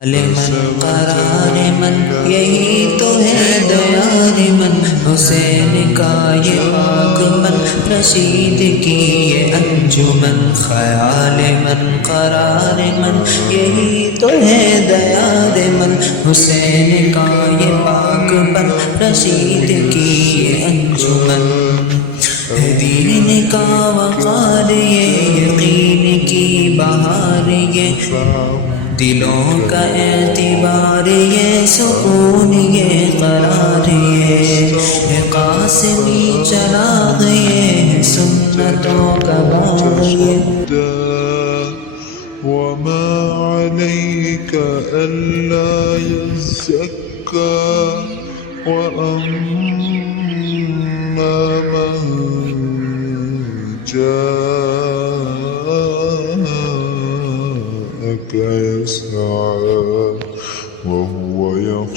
मन करार मन यही तो है दयार मन, हुसैन का ये पाक मन, रशीद की ये अंजुमन। ख्याल मन करार मन यही तो है दयार मन, हुसैन का ये पाक मन, रशीद की ये अंजुमन। दीन का वक़ार ये यकीन की बहार ये, दिलों का एतिबार ये सुकून ये करार ये कासिमी चराग़ ये सुन्नतों का बाग़ ये। वमा अलैका अल्ला यज़्ज़क्का व अम्मा मन जाअका यस्अा वहुव यख्शा।